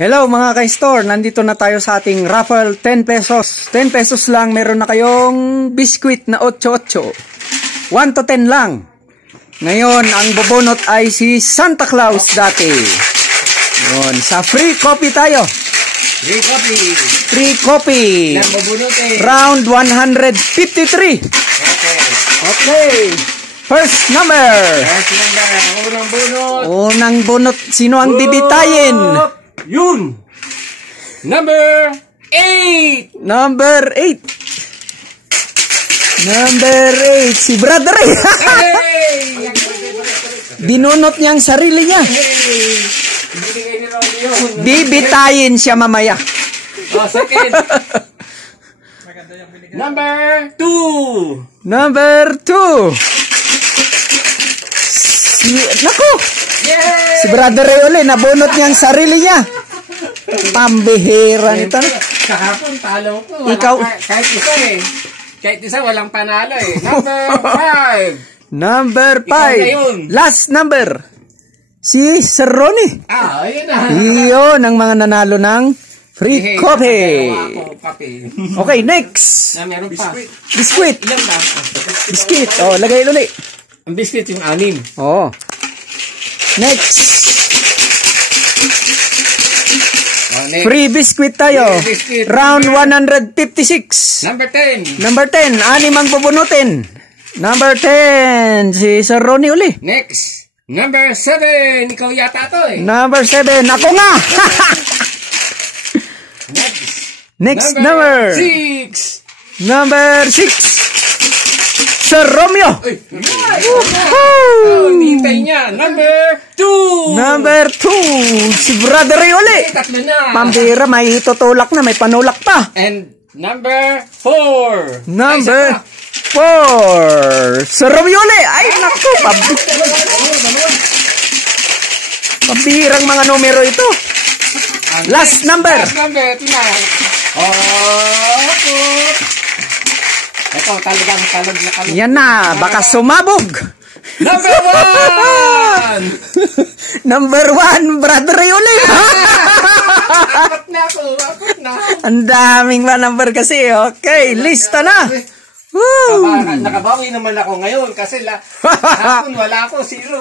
Hello mga ka-store, nandito na tayo sa ating raffle 10 pesos. 10 pesos lang, meron na kayong biskwit na 8-8. 1 to 10 lang. Ngayon, ang bubunot ay si Santa Claus dati. Yun, sa free copy tayo. Free copy. Free copy. Lang bubunot eh. Round 153. Okay. First number. First number. Unang bunot. Unang bunot. Sino ang bibitayin? Yun. Number 8. Number 8. Number 8. Si Brother Ray. Hey! Binunot niya ang sarili niya. Hey! Bibitayin siya mamaya. Oh, second. Number 2. Number 2. Naku! Yay! Si Brother Ray ulit, nabunot niya ang sarili niya. Pambihira nito. Kahapon, talo ko. Ikaw? Kahit isa eh. Kahit isa, walang panalo eh. Number 5. Number Ikaw na yun. 5. Last number. Si Sir Ronnie. Ah, ayun na. Iyon ang mga nanalo ng free Hey, coffee. Kape. Okay, next. Na meron pa. Biskuit. Ilan ba? Biscuit. Oh, lagay ulit. Ang biscuit yung 6. Oh. Next. Oh, next. Free biscuit tayo. Free biscuit. Round 156. Number 10. Number 10. Anim ang bubunutin. Number 10. Si Sir Ronnie uli. Next. Number 7. Ikaw yata to eh. Number 7. Ako nga. Next number. 6. Number 6. Sir Romeo. Ay, oh, hintay niya. Number 2. Number 2. Si Brother Ray uli. Tatlo na. Pambira, may tutulak na, may panulak pa. And number 4. Number 4. Sir Romeo uli. Ay, naku. Pambirang mga numero ito. Last number. Last number. Ito na. Oh, ito, talagang talog na kami. Yan na, baka sumabog. Number 1. Number 1, Brother Ray uli. Apat na ako. Apat na. Ang daming ba number kasi. Okay, lista na. Woo! Nakabawi naman ako ngayon kasi hapon wala ako, 0.